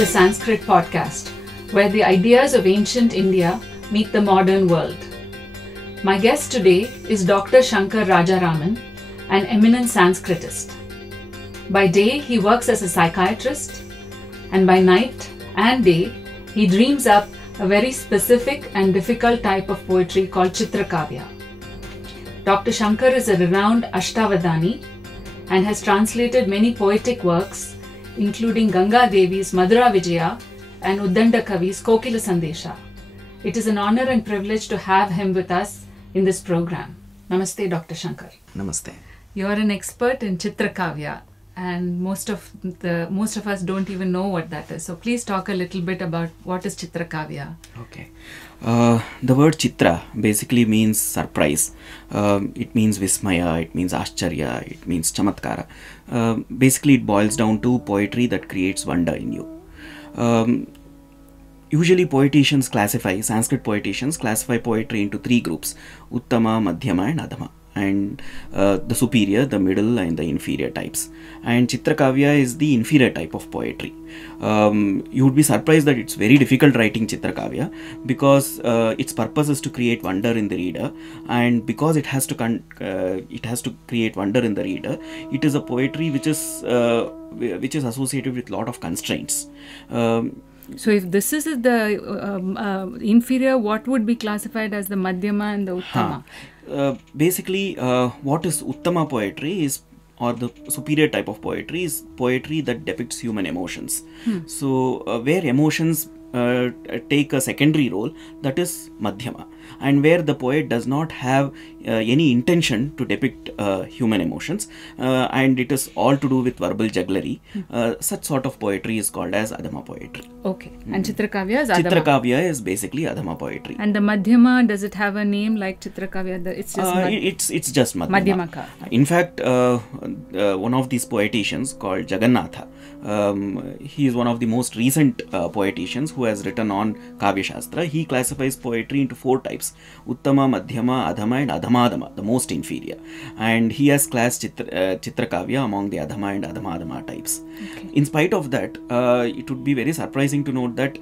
the Sanskrit Podcast, where the ideas of ancient India meet the modern world. My guest today is Dr. Shankar Rajaraman, an eminent Sanskritist. By day, he works as a psychiatrist, and by night and day, he dreams up a very specific and difficult type of poetry called chitrakavya. Dr. Shankar is a renowned ashtavadhani and has translated many poetic works, including Ganga Devi's Madhura Vijaya and Uddanda Kavi's Kokila Sandesha. It is an honor and privilege to have him with us in this program. Namaste, Dr. Shankar. Namaste. You are an expert in chitrakavya, and most of us don't even know what that is. So please talk a little bit about what is chitrakavya. Okay. The word chitra basically means surprise. It means vismaya, it means ashcharya, it means chamatkara. Basically it boils down to poetry that creates wonder in you. Usually Sanskrit poeticians classify poetry into three groups: Uttama, Madhyama and Adhama. And the superior, the middle and the inferior types. And chitrakavya is the inferior type of poetry. You would be surprised that it's very difficult writing chitrakavya because its purpose is to create wonder in the reader, and because it has to create wonder in the reader, it is a poetry which is associated with a lot of constraints. So if this is the inferior, what would be classified as the Madhyama and the Uttama? Basically, what is Uttama poetry is, or the superior type of poetry is poetry that depicts human emotions. So where emotions take a secondary role, that is Madhyama, and where the poet does not have any intention to depict human emotions, and it is all to do with verbal jugglery. Such sort of poetry is called as Adhama poetry. Okay. And chitrakavya is Adhama? Chitrakavya is basically Adhama poetry. And the Madhyama, does it have a name like chitrakavya? It's just it's just Madhyama. Madhyamaka. In fact, one of these poeticians called Jagannatha, he is one of the most recent poeticians who has written on Kavya Shastra. He classifies poetry into four types: Uttama, Madhyama, Adhama and Adhamadhama, the most inferior. And he has classed Chitrakavya among the Adhama and Adhamadhama types. Okay. In spite of that, it would be very surprising to note that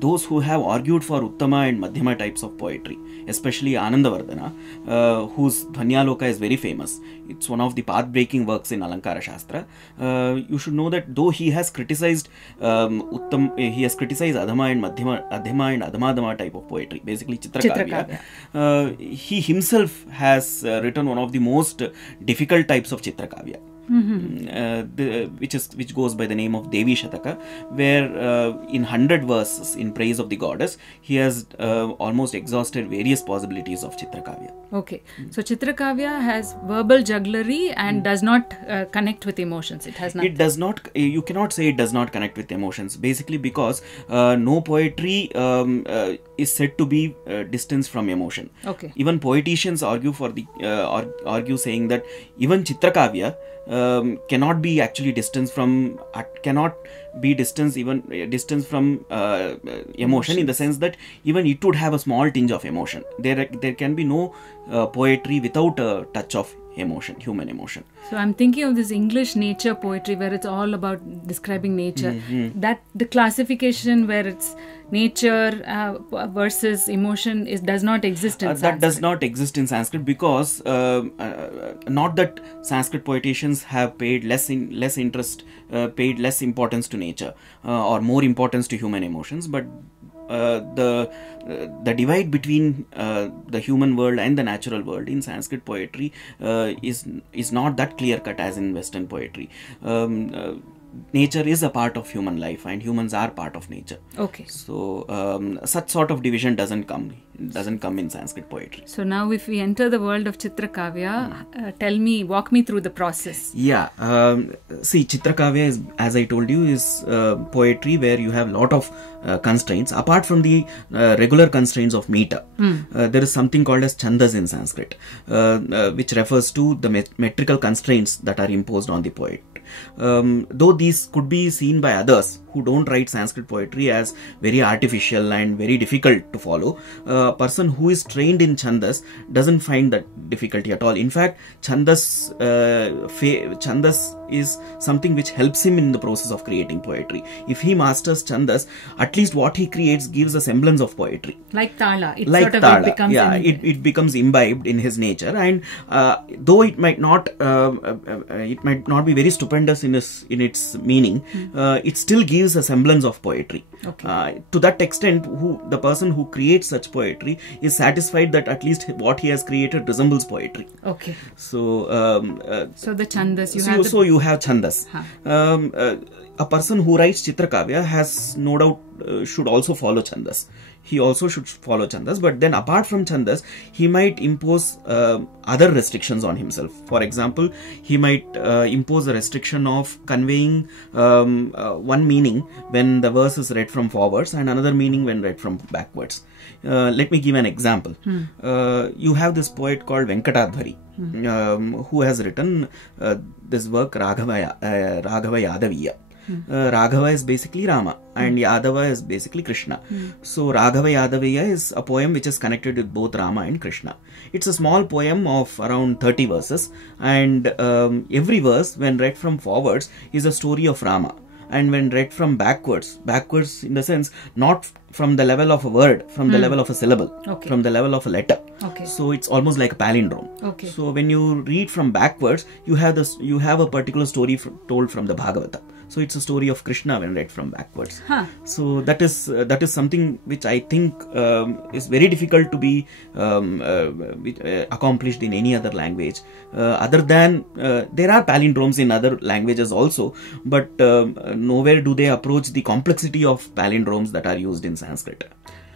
those who have argued for Uttama and Madhyama types of poetry, especially Anandavardhana, whose Dhvanyaloka is very famous. It's one of the path-breaking works in Alankara Shastra. You should know that though he has criticized he has criticized Adhama and Adhamadhama type of poetry, basically Chitrakavya. He himself has written one of the most difficult types of Chitrakavya. Which goes by the name of Devi Shataka, where in 100 verses in praise of the goddess, he has almost exhausted various possibilities of Chitrakavya. Okay, so Chitrakavya has verbal jugglery and does not connect with emotions. It has not. It does not. You cannot say it does not connect with emotions. Basically, because no poetry is said to be distanced from emotion. Okay. Even poeticians argue argue saying that even Chitrakavya cannot be actually distanced from emotion, in the sense that even it would have a small tinge of emotion. There can be no poetry without a touch of emotion, human emotion. So I'm thinking of this English nature poetry where it's all about describing nature. That the classification where it's nature versus emotion does not exist in Sanskrit. That does not exist in Sanskrit because not that Sanskrit poeticians have paid less importance to nature or more importance to human emotions, but the divide between the human world and the natural world in Sanskrit poetry is not that clear cut as in Western poetry. Nature is a part of human life and humans are part of nature. Okay. So such sort of division doesn't come in Sanskrit poetry. So now if we enter the world of Chitrakavya, walk me through the process. Yeah. See, Chitrakavya is, as I told you, is poetry where you have a lot of constraints. Apart from the regular constraints of meter, there is something called as chandas in Sanskrit, which refers to the metrical constraints that are imposed on the poet. Though these could be seen by others who don't write Sanskrit poetry as very artificial and very difficult to follow, a person who is trained in chandas doesn't find that difficulty at all. In fact, chandas is something which helps him in the process of creating poetry. If he masters chandas, at least what he creates gives a semblance of poetry. Like tala. It Like sort of tala. becomes It becomes imbibed in his nature, and though it might not be very stupendous in its meaning, it still gives a semblance of poetry. Okay. To that extent, the person who creates such poetry is satisfied that at least what he has created resembles poetry. Okay. So the chandas you have chandas. A person who writes chitrakavya has no doubt should also follow chandas. He also should follow chandas, but then apart from chandas, he might impose other restrictions on himself. For example, he might impose a restriction of conveying one meaning when the verse is read from forwards and another meaning when read from backwards. Let me give an example. You have this poet called Venkatadhari, who has written this work Raghava Yadaviya. Raghava is basically Rama and Yadava is basically Krishna. So Raghava Yadaviya is a poem which is connected with both Rama and Krishna. It's a small poem of around 30 verses, and every verse when read from forwards is a story of Rama, and when read from backwards in the sense not from the level of a word, from the level of a syllable, from the level of a letter. So it's almost like a palindrome. So when you read from backwards, you have a particular story told from the Bhagavata. So it's a story of Krishna when read from backwards. So that is something which I think is very difficult to be accomplished in any other language. Other than there are palindromes in other languages also, but nowhere do they approach the complexity of palindromes that are used in Sanskrit.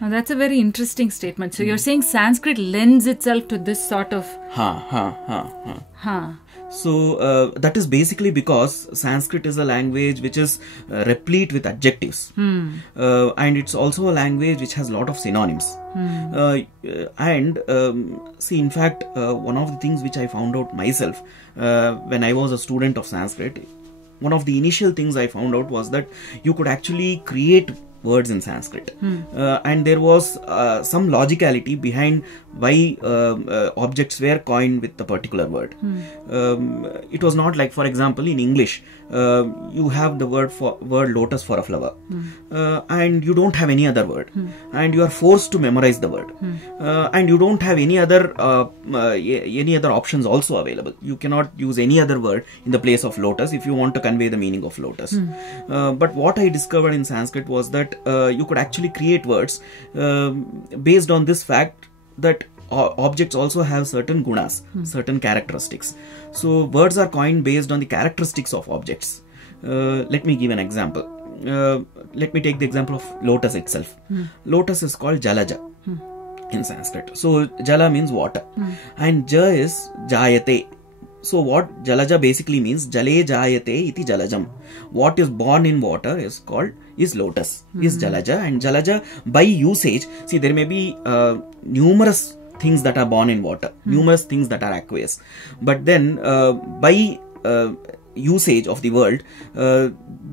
Now that's a very interesting statement. So you're saying Sanskrit lends itself to this sort of... So that is basically because Sanskrit is a language which is replete with adjectives, and it's also a language which has a lot of synonyms. See, in fact, one of the things which I found out myself when I was a student of Sanskrit, one of the initial things I found out was that you could actually create words in Sanskrit, and there was some logicality behind why objects were coined with a particular word. It was not like, for example, in English, you have the word lotus for a flower, and you don't have any other word, and you are forced to memorize the word, and you don't have any other options also available. You cannot use any other word in the place of lotus if you want to convey the meaning of lotus. But what I discovered in Sanskrit was that you could actually create words based on this fact that objects also have certain gunas, certain characteristics. So words are coined based on the characteristics of objects. Let me give an example. Let me take the example of lotus itself. Lotus is called jalaja in Sanskrit. So jala means water, and ja is jayate. So what jalaja basically means, jale jayate iti jalajam. What is born in water is lotus, is jalaja. And jalaja, by usage, see, there may be numerous things that are born in water, numerous things that are aqueous, but then by usage of the world,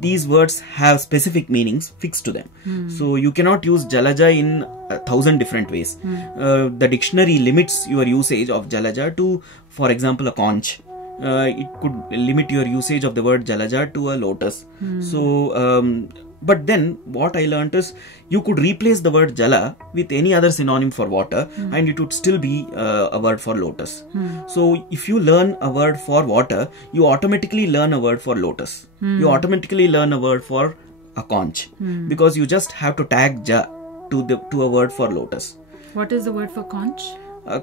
these words have specific meanings fixed to them. So you cannot use jalaja in 1,000 different ways. The dictionary limits your usage of jalaja to, for example, a conch. It could limit your usage of the word jalaja to a lotus. So but then what I learnt is you could replace the word jala with any other synonym for water, and it would still be a word for lotus. So if you learn a word for water, you automatically learn a word for lotus. You automatically learn a word for a conch, because you just have to tag ja to a word for lotus. What is the word for conch?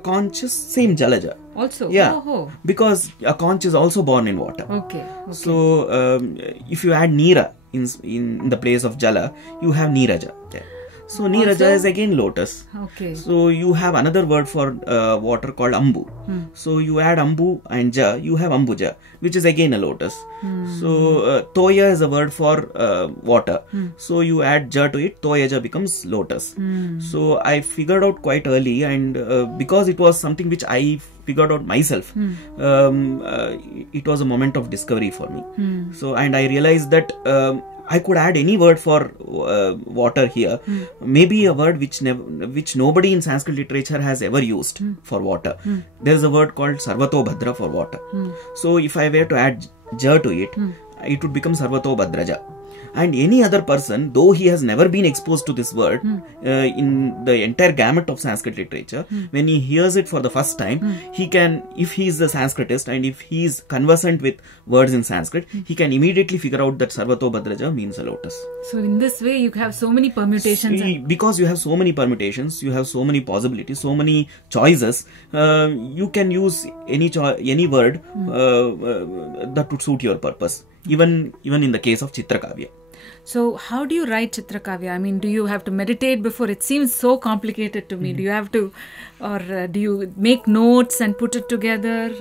Conch is same jalaja. Also? Yeah. Because a conch is also born in water. Okay. So if you add neera in the place of jala, you have neeraja. So neeraja is again lotus. Okay. So you have another word for water called ambu. So you add ambu and ja, you have ambuja, which is again a lotus. So toya is a word for water. So you add ja to it, toyaja becomes lotus. So I figured out quite early, and because it was something which I figured out myself, it was a moment of discovery for me. So, and I realized that I could add any word for water here. Maybe a word which nobody in Sanskrit literature has ever used for water. There is a word called sarvato bhadra for water. So if I were to add ja to it, it would become sarvato bhadraja. And any other person, though he has never been exposed to this word in the entire gamut of Sanskrit literature, when he hears it for the first time, he can, if he is a Sanskritist and if he is conversant with words in Sanskrit, he can immediately figure out that Sarvato Bhadraja means a lotus. So in this way, you have so many permutations. Because you have so many permutations, you have so many possibilities, so many choices, you can use any word that would suit your purpose. Even in the case of Chitrakavya. So how do you write Chitrakavya? I mean, do you have to meditate before? It seems so complicated to me. Do you have to, or do you make notes and put it together?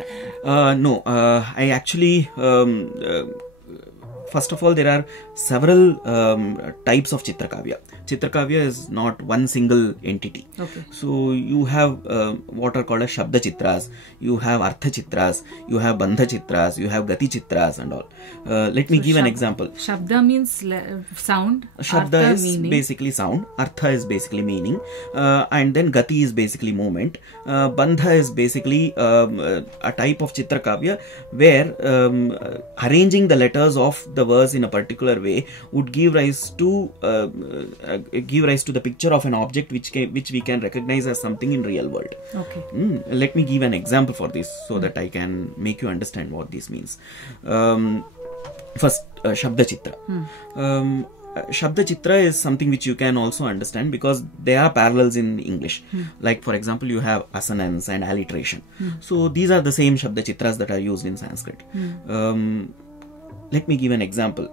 No, I actually, first of all, there are several types of Chitrakavya. Chitrakavya is not one single entity. Okay. So you have what are called as Shabda Chitras, you have Artha Chitras, you have Bandha Chitras, you have Gati Chitras and all. Let me give an example. Shabda means sound. Shabda Artha is meaning. basically sound. Artha is basically meaning. And then Gati is basically movement. Bandha is basically a type of Chitrakavya where arranging the letters of the verse in a particular way would give rise to the picture of an object which we can recognize as something in real world. Okay. Let me give an example for this so that I can make you understand what this means. First, Shabda Chitra. Shabda Chitra is something which you can also understand because there are parallels in English. Like for example, you have assonance and alliteration. So these are the same Shabda Chitras that are used in Sanskrit. Let me give an example.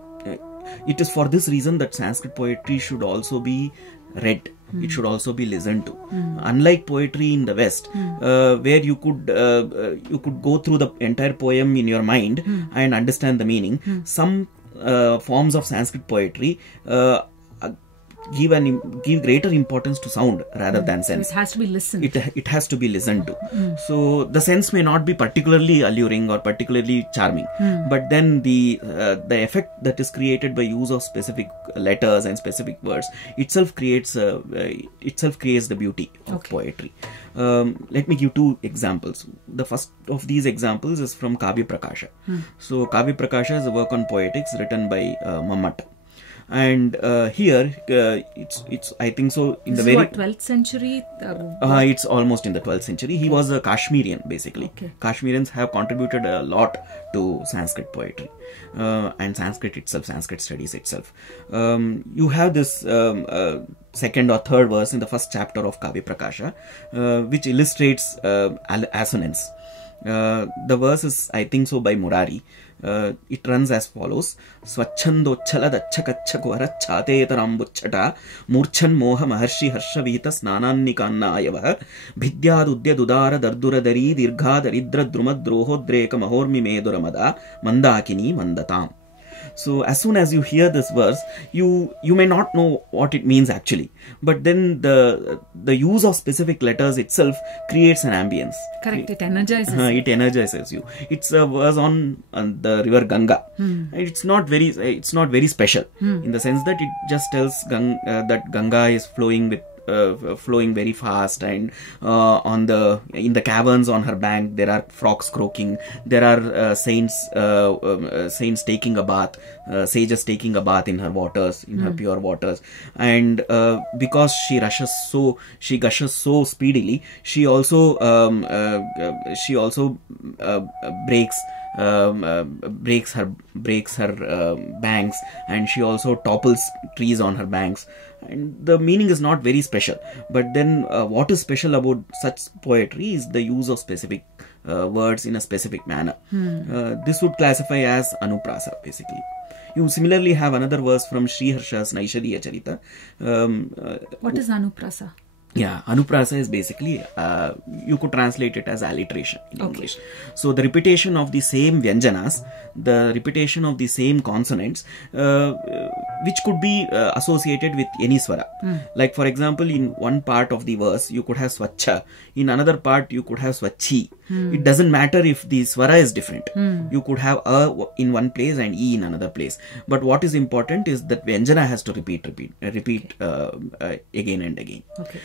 It is for this reason that Sanskrit poetry should also be read. It should also be listened to. Unlike poetry in the West, where you could go through the entire poem in your mind and understand the meaning, some forms of Sanskrit poetry give greater importance to sound rather than sense. So it has to be listened. It has to be listened to. So the sense may not be particularly alluring or particularly charming, but then the effect that is created by use of specific letters and specific words itself creates the beauty of poetry. Let me give two examples. The first of these examples is from Kavya Prakasha. So Kavya Prakasha is a work on poetics written by Mammatta. And here it's I think so in this the is very 12th century. It's almost in the 12th century. He was a Kashmirian basically. Okay. Kashmirians have contributed a lot to Sanskrit poetry and Sanskrit studies itself. You have this second or third verse in the first chapter of Kavya Prakasha, which illustrates assonance. The verse is I think so by Murari. It runs as follows: Swachhandochala dachakachakvara chateetarambuchata murchan moha maharshi harshavita snanannikannayava bhidyadudya dudara darduradari dirgha daridra drumadrohodreka mahormi meduramada mandakini mandatam. So as soon as you hear this verse, you may not know what it means actually, but then the use of specific letters itself creates an ambience. Correct, it energizes. It energizes you. It's a verse on the river Ganga. It's not very special in the sense that it just tells that Ganga is flowing very fast, and in the caverns on her bank there are frogs croaking. There are saints taking a bath, sages taking a bath in her waters, in her pure waters, and because she gushes so speedily, she also breaks her banks, and she also topples trees on her banks. And the meaning is not very special, but then what is special about such poetry is the use of specific words in a specific manner. This would classify as anuprasa basically. You similarly have another verse from Sri Harsha's Naishadiya Charita. What is anuprasa? Yeah, anuprasa is basically, you could translate it as alliteration in English. So the repetition of the same vyanjanas, the repetition of the same consonants, which could be associated with any swara. Like for example, in one part of the verse, you could have swacha. In another part, you could have swachi. It doesn't matter if the swara is different. You could have a in one place and e in another place. But what is important is that vyanjana has to repeat again and again. Okay.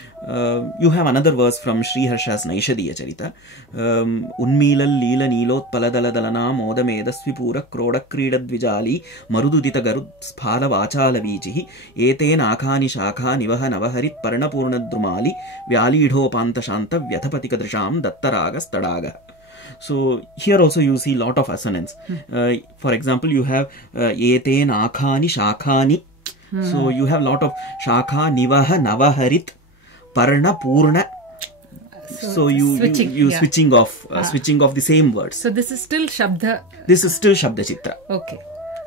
You have another verse from Sri Harsha's Naishadiya Charita. Unmilal Leela Neelot Paladala Dalana Moda Medasvipura Kroda Krida Dvijali Marududita Garud Sphala Vachala Vijihi Eten Akhani Shakha Nivaha Navaharit Paranapurna Drumali Vyali Idho Panta Shanta Vyathapatika Drisham Dattaragas Tadaga. So here also you see lot of assonance. For example, you have Eten Akhani Shakhani. So you have lot of Shakha Nivaha Navaharit Parna Purna. So you switching off the same words. So this is still Shabda. This is still Shabda Chitra. Okay.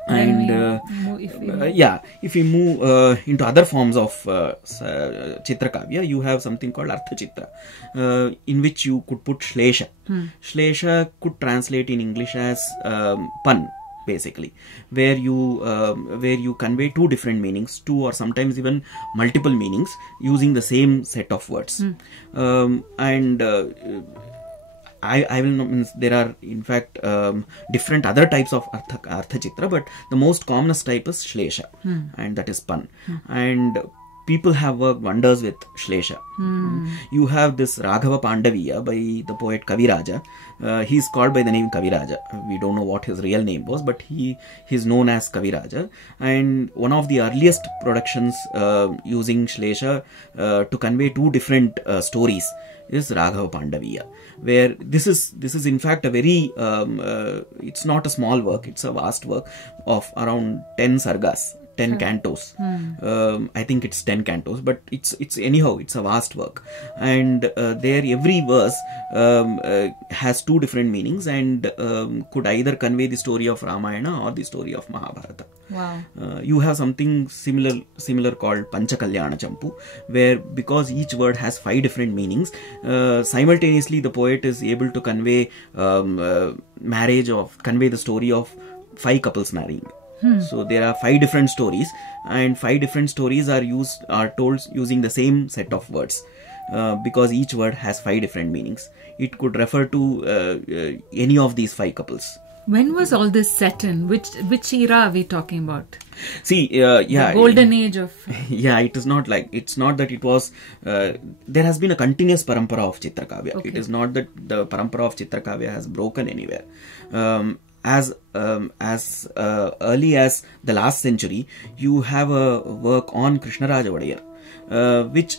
And if we move into other forms of Chitrakavya, you have something called Artha Chitra, in which you could put Shlesha. Shlesha could translate in English as pun, basically, where you convey two different meanings, two or sometimes even multiple meanings using the same set of words. I will not, there are in fact different other types of Artha Chitra, but the most commonest type is Shlesha, and that is pun. And people have worked wonders with Shlesha. You have this Raghava Pandaviya by the poet Kaviraja. He is called by the name Kaviraja. We don't know what his real name was, but he is known as Kaviraja. And one of the earliest productions using Shlesha to convey two different stories is Raghava Pandaviya, where this is in fact a very it's not a small work, it's a vast work of around 10 sargas, 10 cantos. I think it's 10 cantos, but it's anyhow it's a vast work, and there every verse has two different meanings and could either convey the story of Ramayana or the story of Mahabharata. Wow. You have something similar called Panchakalyana Champu, where because each word has 5 different meanings, simultaneously the poet is able to convey marriage, convey the story of 5 couples marrying. So there are 5 different stories, and 5 different stories are told using the same set of words, because each word has 5 different meanings. It could refer to any of these 5 couples. When was all this set in? Which era are we talking about? See, the golden age of... Yeah, it is not like, it's not that it was, there has been a continuous parampara of Chitrakavya. Okay. It is not that the parampara of Chitrakavya has broken anywhere. As early as the last century, you have a work on Krishnaraja Vadayar, which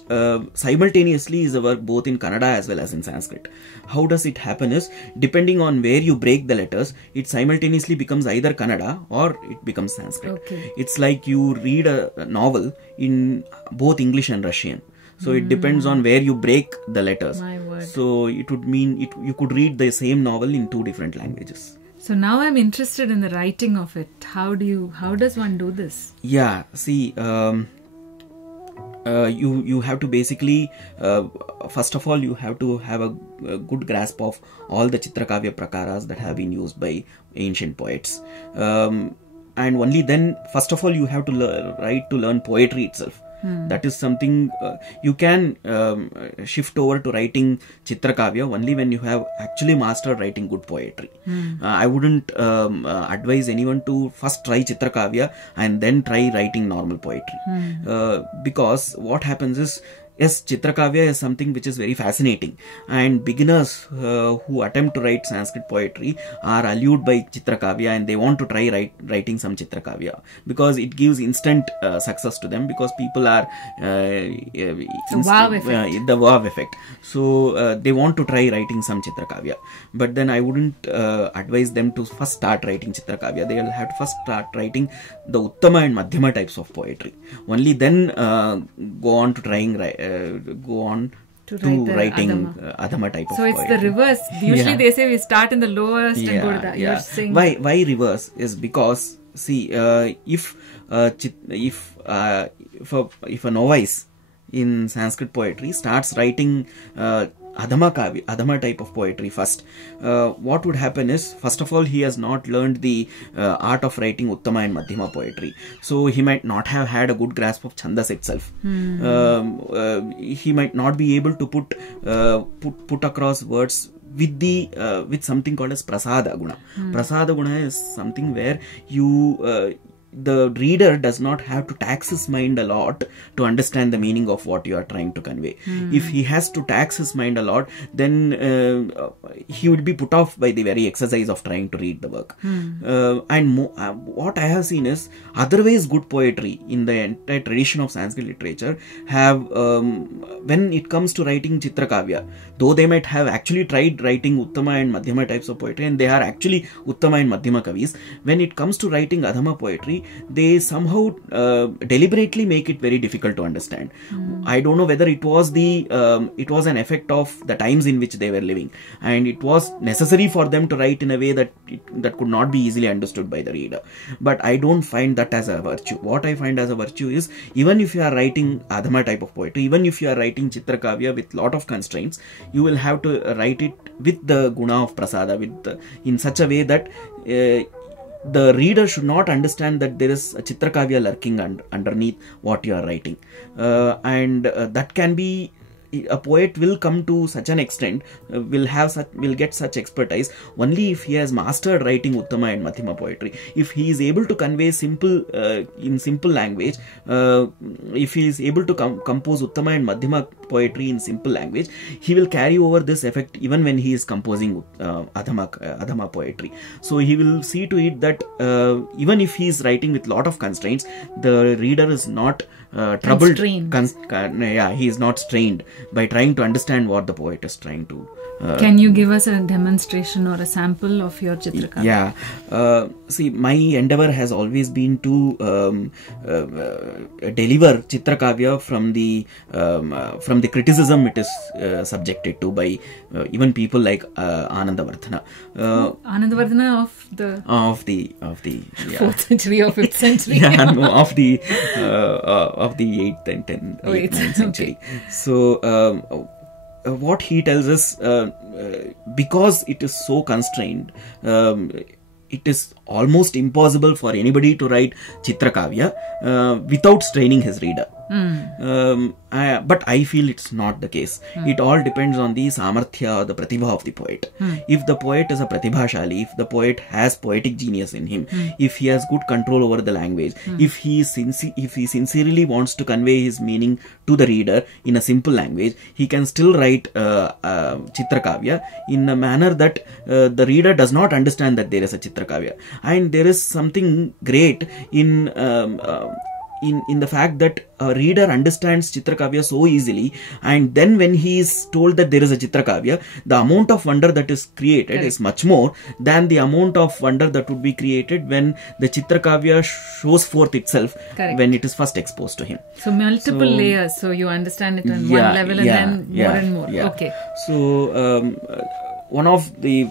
simultaneously is a work both in Kannada as well as in Sanskrit. How does it happen is, depending on where you break the letters, it simultaneously becomes either Kannada or it becomes Sanskrit. Okay. It's like you read a novel in both English and Russian. So it depends on where you break the letters. My word. So it would mean you could read the same novel in 2 different languages. So now I'm interested in the writing of it. How does one do this? Yeah, see, you have to basically, first of all, you have to have a good grasp of all the Chitrakavya prakaras that have been used by ancient poets. And only then, first of all, you have to learn poetry itself. That is something you can shift over to writing Chitrakavya only when you have actually mastered writing good poetry. I wouldn't advise anyone to first try Chitrakavya and then try writing normal poetry. Because what happens is, yes, Chitrakavya is something which is very fascinating, and beginners who attempt to write Sanskrit poetry are allured by Chitrakavya and they want to try writing some Chitrakavya because it gives instant success to them, because people are the wow effect. So they want to try writing some Chitrakavya, but then I wouldn't advise them to first start writing Chitrakavya. They will have to first start writing the Uttama and Madhyama types of poetry. Only then go on to writing Adhama type of poetry. So it's the reverse. Usually they say we start in the lowest and go to that. You're saying why reverse is because, see, if a novice in Sanskrit poetry starts writing Adhama type of poetry first, what would happen is, first of all, he has not learned the art of writing Uttama and Madhyama poetry. So he might not have had a good grasp of Chandas itself. He might not be able to put across words with something called as prasada guna. Prasada guna is something where the reader does not have to tax his mind a lot to understand the meaning of what you are trying to convey. If he has to tax his mind a lot, then he would be put off by the very exercise of trying to read the work. And what I have seen is, otherwise good poetry in the entire tradition of Sanskrit literature have, when it comes to writing chitrakavya, though they might have actually tried writing uttama and madhyama types of poetry, and they are actually uttama and madhyama kavis, when it comes to writing adhama poetry, they somehow deliberately make it very difficult to understand. I don't know whether it was an effect of the times in which they were living, and it was necessary for them to write in a way that could not be easily understood by the reader. But I don't find that as a virtue. What I find as a virtue is, even if you are writing adhama type of poetry, even if you are writing chitrakavya with lot of constraints, you will have to write it with the guna of prasada, in such a way that the reader should not understand that there is a chitrakavya lurking underneath what you are writing, and that can be, a poet will come to such an extent, will get such expertise only if he has mastered writing uttama and madhyama poetry. If he is able to convey in simple language, if he is able to compose uttama and madhyama poetry in simple language, he will carry over this effect even when he is composing adhama poetry. So he will see to it that even if he is writing with lot of constraints, the reader is not troubled. He is not strained by trying to understand what the poet is trying to. Can you give us a demonstration or a sample of your chitrakavya? Yeah. See, my endeavor has always been to deliver chitrakavya from the criticism it is subjected to by even people like Anandavardhana. Anandavardhana of the 4th century or 5th century. Of the 8th and 9th century. So what he tells us, because it is so constrained, it is almost impossible for anybody to write chitrakavya without straining his reader. But I feel it's not the case. It all depends on the samarthya or the pratibha of the poet. If the poet is a pratibhashali, if the poet has poetic genius in him, if he has good control over the language, if he sincerely wants to convey his meaning to the reader in a simple language, he can still write chitrakavya in a manner that the reader does not understand that there is a chitrakavya. And there is something great in the fact that a reader understands chitrakavya so easily, and then when he is told that there is a chitrakavya, the amount of wonder that is created is much more than the amount of wonder that would be created when the chitrakavya shows forth itself when it is first exposed to him. So multiple layers, so you understand it on one level and then more and more. Okay. So one of the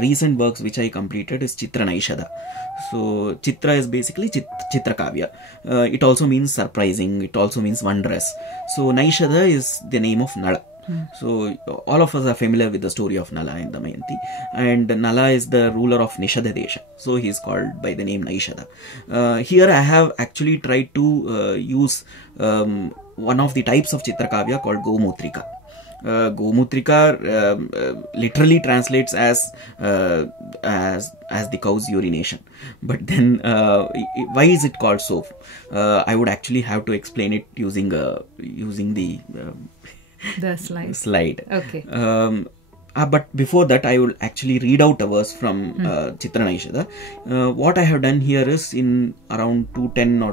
recent works which I completed is Chitranaishadham. So Chitra is basically chitrakavya. It also means surprising. It also means wondrous. So Naishadha is the name of Nala. So all of us are familiar with the story of Nala and Damayanti, and Nala is the ruler of Nishadha Desha, so he is called by the name Naishadha. Here I have actually tried to use one of the types of chitrakavya called gomootrika. Gomootrika literally translates as the cow's urination, but then why is it called so? I would actually have to explain it using the slide. Okay. But before that, I will actually read out a verse from Chitranaishadham. What I have done here is, in around 210 or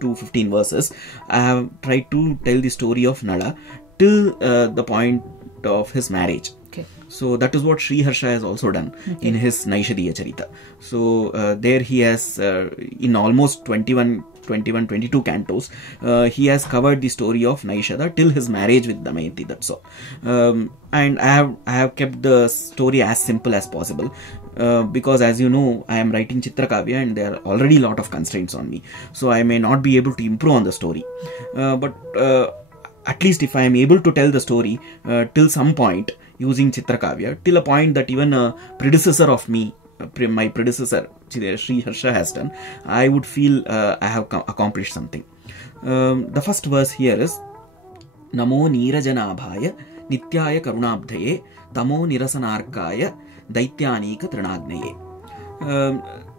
215 verses, I have tried to tell the story of Nala till the point of his marriage. Okay. So that is what Sri Harsha has also done in his Naishadhiya Charita. So there he has, in almost 22 cantos, he has covered the story of Naishadha till his marriage with Damayanti, that's all. And I have kept the story as simple as possible, because as you know, I am writing chitrakavya and there are already a lot of constraints on me, so I may not be able to improve on the story. But at least if I am able to tell the story till some point using chitrakavya, till a point that even a predecessor of me, my predecessor Sri Harsha has done, I would feel I have accomplished something. The first verse here is Namo Nirajanabhaya Nityaya Karunabdhaye Tamo Nirasanarkaya Daityanika Trinagnaye.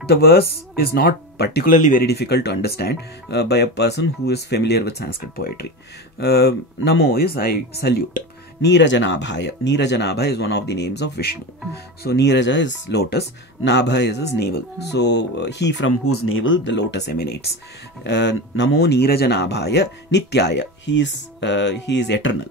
The verse is not particularly very difficult to understand by a person who is familiar with Sanskrit poetry. Namo is I salute. Nirajanabhaya. Nirajanabha is one of the names of Vishnu. So Niraja is lotus, Nabha is his navel. So he from whose navel the lotus emanates. Namo Nirajanabhaya Nityaya. He is eternal.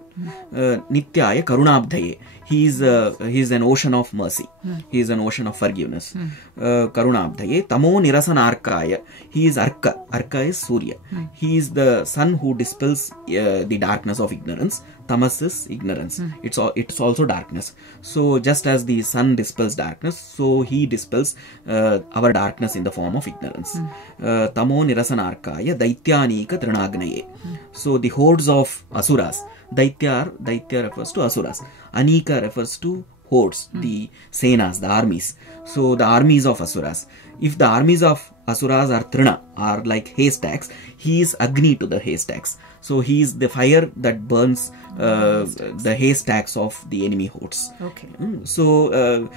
Nityaya Karunabdhaye. He is an ocean of mercy. He is an ocean of forgiveness. Karunabdhaye. Tamo Nirasanarkaya. He is Arka. Arka is Surya. He is the sun who dispels the darkness of ignorance. Tamas is ignorance. It's also darkness. So just as the sun dispels darkness, so he dispels our darkness in the form of ignorance. Tamo Nirasanarkaya Daityanika Trinagnaye. So the hordes of asuras. Daitya refers to asuras. Anika refers to hordes, the senas, the armies. So the armies of asuras. If the armies of asuras are trina, are like haystacks, he is Agni to the haystacks. So he is the fire that burns the haystacks of the enemy hordes. Okay. So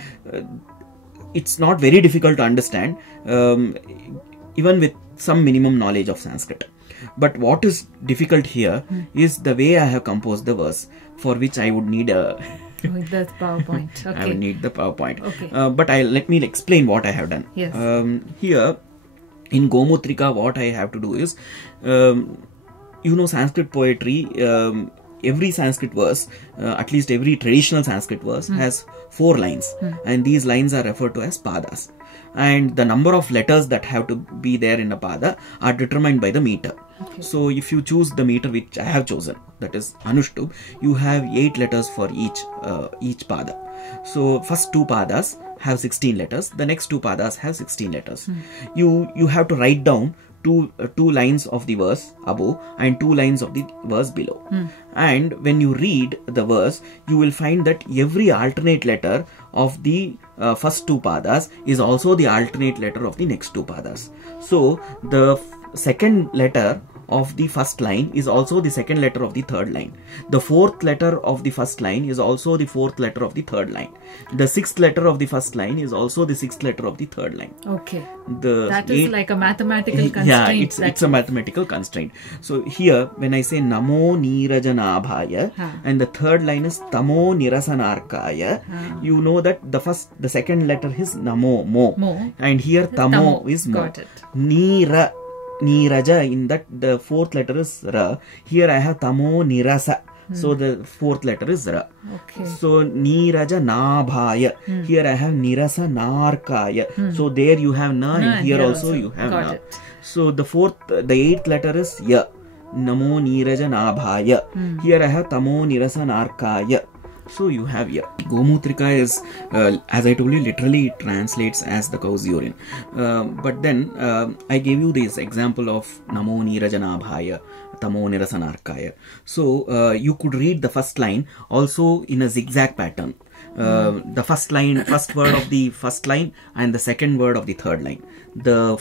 it's not very difficult to understand, even with some minimum knowledge of Sanskrit. But what is difficult here is the way I have composed the verse, for which I would need a with the PowerPoint. Okay. I would need the PowerPoint. Okay. But let me explain what I have done. Yes. Here in Gomootrika, what I have to do is, Sanskrit poetry, every Sanskrit verse, at least every traditional Sanskrit verse has 4 lines, and these lines are referred to as padas. And the number of letters that have to be there in a pada are determined by the meter. Okay. So if you choose the meter which I have chosen, that is Anushtub, you have 8 letters for each pada. So first 2 padas have 16 letters, the next 2 padas have 16 letters. You have to write down two lines of the verse above and 2 lines of the verse below. And when you read the verse, you will find that every alternate letter of the first 2 padas is also the alternate letter of the next 2 padas. So the second letter of the first line is also the second letter of the third line. The 4th letter of the first line is also the 4th letter of the third line. The 6th letter of the first line is also the 6th letter of the third line. Okay. That is like a mathematical constraint. Yeah, it's a mathematical constraint. So here, when I say Namo Nirajanabhaya, and the third line is Tamo Nirasanarkaya, you know that the second letter is Namo, Mo. And here Tamo is Mo. Got it. Niraja, in that the 4th letter is Ra. Here I have Tamo Nirasa. So the 4th letter is Ra. Okay. So Niraja Nabhaya. Here I have Nirasa Narkaya. So there you have Na, and here also you have Got Na. it. So the 8th letter is Ya. Namo Niraja Nabhaya. Here I have Tamo Nirasa Narkaya. So you have here. Gomootrika is, as I told you, literally it translates as the cow's urine. But then I gave you this example of Namo Nirajanabhaya, Tamo Nirasanarkaya. So you could read the first line also in a zigzag pattern. The first word of the first line and the second word of the third line. The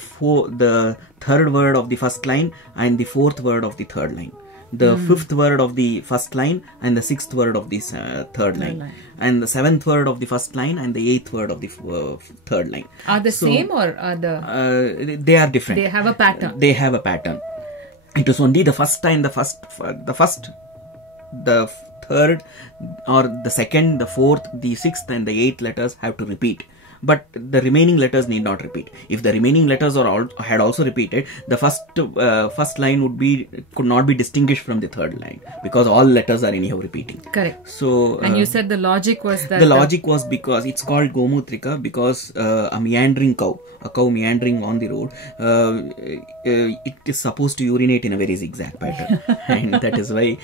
third word of the first line and the 4th word of the third line. The 5th word of the first line and the 6th word of the third line. And the 7th word of the first line and the 8th word of the third line. Are the same or are they are different. They have a pattern. They have a pattern. It is only the first time, the third, or the second, the 4th, the 6th and the 8th letters have to repeat. But the remaining letters need not repeat. If the remaining letters had also repeated, the first line could not be distinguished from the third line, because all letters are anyhow repeating. Correct. So and you said the logic was that the logic was because it's called Gomootrika, because a meandering cow, meandering on the road, it is supposed to urinate in a very zigzag pattern, and that is why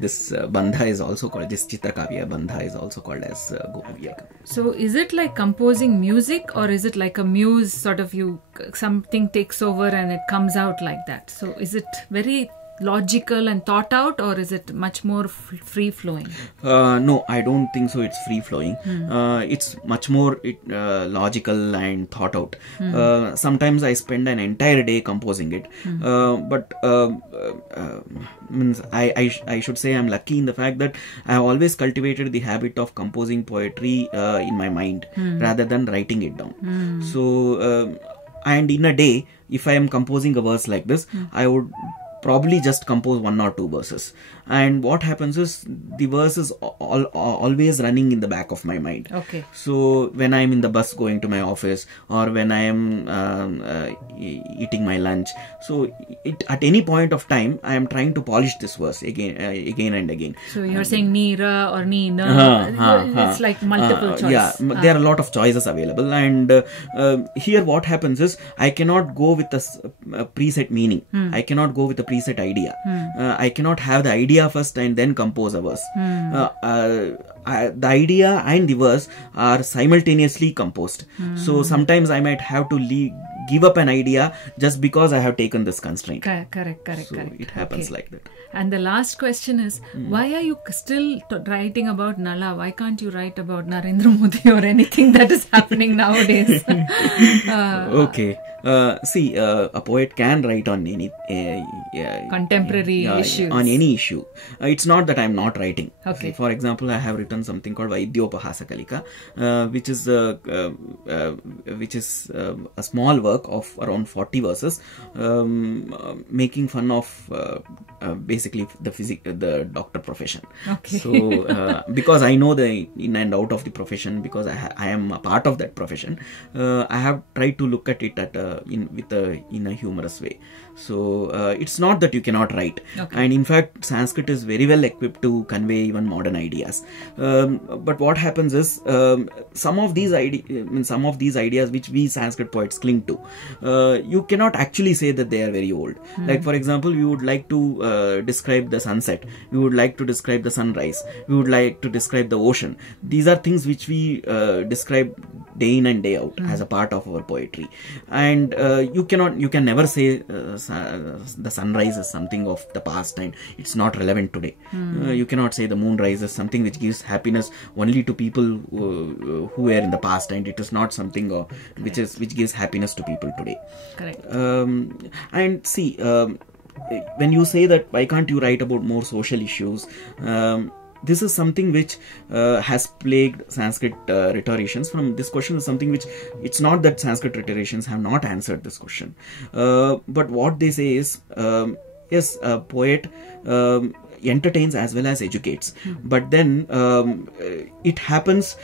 this bandha is also called, this chitrakavya bandha is also called as Gomootrika. So is it like composing music, or is it like a muse, sort of something takes over and it comes out like that? So is it very logical and thought out, or is it much more free flowing? No, I don't think so. It's free flowing. It's much more logical and thought out. Sometimes I spend an entire day composing it, but means I should say I'm lucky in the fact that I have always cultivated the habit of composing poetry in my mind rather than writing it down. So and in a day, if I am composing a verse like this, I would probably just compose 1 or 2 verses. And what happens is the verse is always running in the back of my mind. Okay. So when I am in the bus going to my office, or when I am eating my lunch, so at any point of time I am trying to polish this verse again and again. So you're saying ni ra or ni na. It's like multiple choice. Yeah, there are a lot of choices available, and here what happens is I cannot go with a preset meaning. I cannot go with a preset idea. I cannot have the idea first and then compose a verse. The idea and the verse are simultaneously composed. So sometimes I might have to give up an idea just because I have taken this constraint. Correct. So it happens like that. And the last question is, why are you still writing about Nala? Why can't you write about Narendra Modi or anything that is happening nowadays? Okay. See, a poet can write on any contemporary issues. On any issue. It's not that I'm not writing. Okay. See, for example, I have written something called Vaidyopahasakalika, which is a small work of around 40 verses, making fun of basically the doctor profession. Okay. So because I know the in and out of the profession, because I am a part of that profession, I have tried to look at it in a humorous way. So it's not that you cannot write. Okay. And in fact, Sanskrit is very well equipped to convey even modern ideas. But what happens is some of these ideas which we Sanskrit poets cling to, you cannot actually say that they are very old. Like for example, we would like to describe the sunset, we would like to describe the sunrise, we would like to describe the ocean. These are things which we describe day in and day out as a part of our poetry. And you can never say the sunrise is something of the past and it's not relevant today. You cannot say the moon rise is something which gives happiness only to people who were in the past, and it is not something which gives happiness to people today. Correct. And see, when you say that why can't you write about more social issues, this is something which has plagued Sanskrit rhetoricians. This question is something which, it's not that Sanskrit rhetoricians have not answered this question, but what they say is, yes, a poet entertains as well as educates, but then it happens,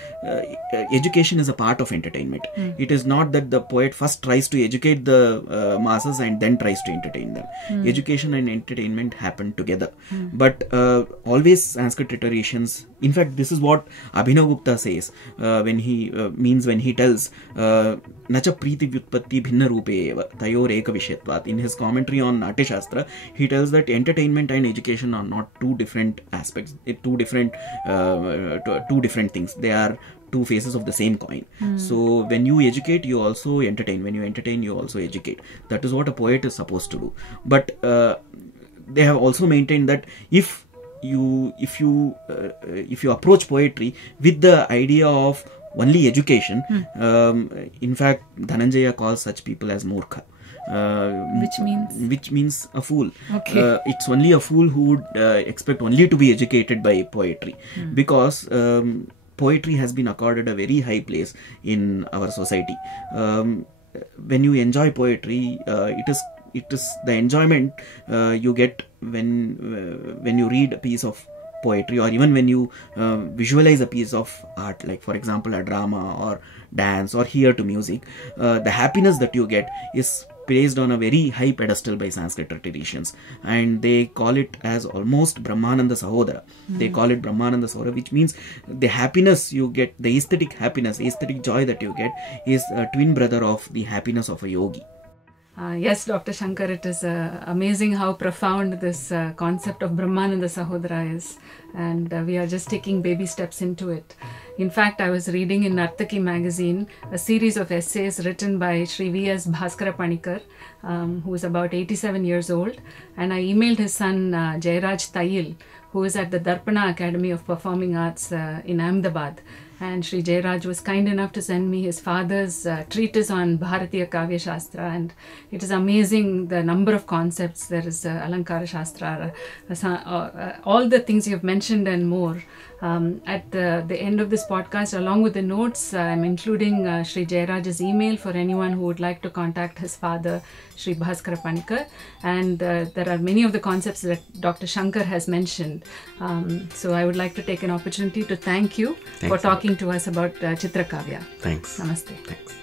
education is a part of entertainment. It is not that the poet first tries to educate the masses and then tries to entertain them. Education and entertainment happen together. But always Sanskrit rhetoricians, in fact this is what Abhinav Gupta says when he tells Nacha Priti Vyutpatti Bhinna Rupe Eva Tayor Eka Vishyatvat. In his commentary on Natya Shastra, he tells that entertainment and education are not two different aspects, two different things. They are two faces of the same coin. So when you educate, you also entertain. When you entertain, you also educate. That is what a poet is supposed to do. But they have also maintained that if you approach poetry with the idea of only education, in fact Dhananjaya calls such people as murkha. Which means a fool. Okay. It's only a fool who would expect only to be educated by poetry, because poetry has been accorded a very high place in our society. When you enjoy poetry, it is the enjoyment you get when you read a piece of poetry, or even when you visualize a piece of art, like for example a drama or dance or hear to music. The happiness that you get is placed on a very high pedestal by Sanskrit rhetoricians, and they call it as almost Brahmananda Sahodara. They call it Brahmananda Sahodara, which means the happiness you get, the aesthetic happiness, aesthetic joy that you get, is a twin brother of the happiness of a yogi. Yes, Dr. Shankar, it is amazing how profound this concept of Brahmananda Sahodara is, and we are just taking baby steps into it. In fact, I was reading in Nartaki magazine a series of essays written by Sri V.S. Bhaskara Panikar, who is about 87 years old. And I emailed his son Jairaj Tayil, who is at the Darpana Academy of Performing Arts in Ahmedabad. And Sri Jairaj was kind enough to send me his father's treatise on Bharatiya Kavya Shastra, and it is amazing the number of concepts. There is Alankara Shastra, all the things you have mentioned and more. At the end of this podcast, along with the notes, I'm including Sri Jairaj's email for anyone who would like to contact his father, Sri Bhaskara Panikar. And there are many of the concepts that Dr. Shankar has mentioned. So I would like to take an opportunity to thank you for talking to us about Chitrakavya. Thanks. Namaste. Thanks.